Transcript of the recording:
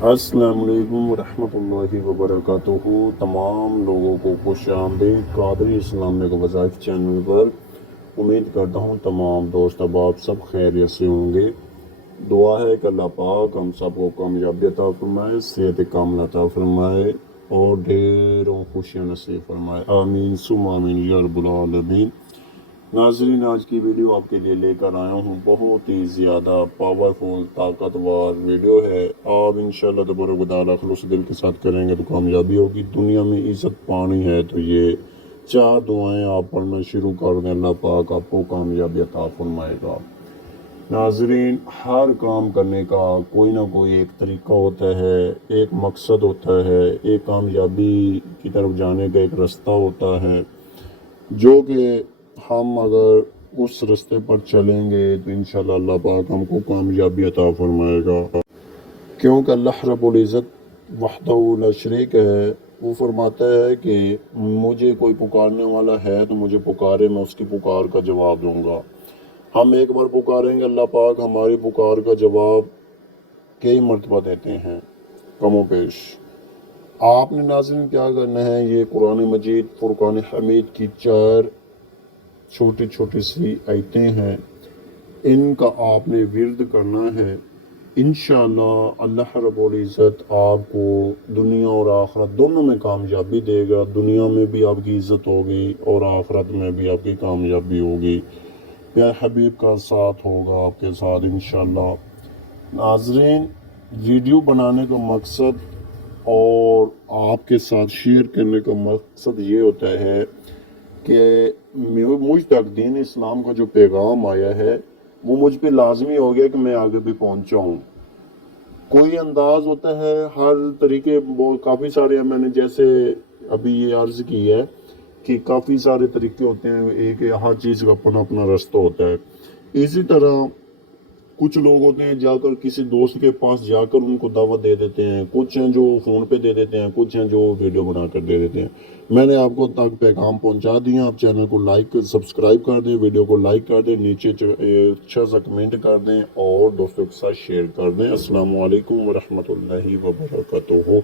السلام علیکم ورحمۃ اللہ وبرکاتہ۔ تمام لوگوں کو خوش آمدید قادری اسلامک وظائف چینل پر۔ امید کرتا ہوں تمام دوست احباب سب خیریت سے ہوں گے۔ دعا ہے کہ اللہ پاک ہم سب کو کامیابی عطا فرمائے، صحت کاملہ عطا فرمائے اور ڈھیروں خوشیاں نصیب فرمائے، آمین ثم آمین یا رب العالمین۔ ناظرین، آج کی ویڈیو آپ کے لیے لے کر آیا ہوں، بہت ہی زیادہ پاورفل طاقتور ویڈیو ہے۔ آپ انشاءاللہ تبارک و تعالیٰ خلوص دل کے ساتھ کریں گے تو کامیابی ہوگی۔ دنیا میں عزت پانی ہے تو یہ 4 دعائیں آپ پڑھنا شروع کر دیں، اللہ پاک آپ کو کامیابی عطا فرمائے گا۔ ناظرین، ہر کام کرنے کا کوئی نہ کوئی ایک طریقہ ہوتا ہے، ایک مقصد ہوتا ہے، ایک کامیابی کی طرف جانے کا ایک رستہ ہوتا ہے، جو کہ ہم اگر اس رستے پر چلیں گے تو انشاءاللہ اللہ پاک ہم کو کامیابی عطا فرمائے گا، کیونکہ اللہ رب العزت وحدہ لا شریک ہے۔ وہ فرماتا ہے کہ مجھے کوئی پکارنے والا ہے تو مجھے پکارے، میں اس کی پکار کا جواب دوں گا۔ ہم ایک بار پکاریں گے، اللہ پاک ہماری پکار کا جواب کئی مرتبہ دیتے ہیں، کم و بیش۔ آپ نے ناظرین کیا کرنا ہے، یہ قرآن مجید فرقان حمید کی 4 چھوٹی چھوٹی سی آیتیں ہیں، ان کا آپ نے ورد کرنا ہے۔ انشاءاللہ اللہ رب العزت آپ کو دنیا اور آخرت دونوں میں کامیابی دے گا۔ دنیا میں بھی آپ کی عزت ہوگی اور آخرت میں بھی آپ کی کامیابی ہوگی۔ پیارے حبیب کا ساتھ ہوگا آپ کے ساتھ انشاءاللہ۔ ناظرین، ویڈیو بنانے کا مقصد اور آپ کے ساتھ شیئر کرنے کا مقصد یہ ہوتا ہے کہ مجھ تک دین اسلام کا جو پیغام آیا ہے وہ مجھ پہ لازمی ہو گیا کہ میں آگے بھی پہنچاؤں۔ کوئی انداز ہوتا ہے، ہر طریقے کافی سارے ہیں، میں نے جیسے ابھی یہ عرض کی ہے کہ کافی سارے طریقے ہوتے ہیں، ایک ہر چیز کا اپنا اپنا رستہ ہوتا ہے۔ اسی طرح کچھ لوگ ہوتے ہیں جا کر کسی دوست کے پاس جا کر ان کو دعوت دے دیتے ہیں، کچھ ہیں جو فون پہ دے دیتے ہیں، کچھ ہیں جو ویڈیو بنا کر دے دیتے ہیں۔ میں نے آپ کو تک پیغام پہنچا دیا۔ آپ چینل کو لائک سبسکرائب کر دیں، ویڈیو کو لائک کر دیں، نیچے اچھا سا کمنٹ کر دیں اور دوستوں کے ساتھ شیئر کر دیں۔ السلام علیکم ورحمۃ اللہ وبرکاتہ۔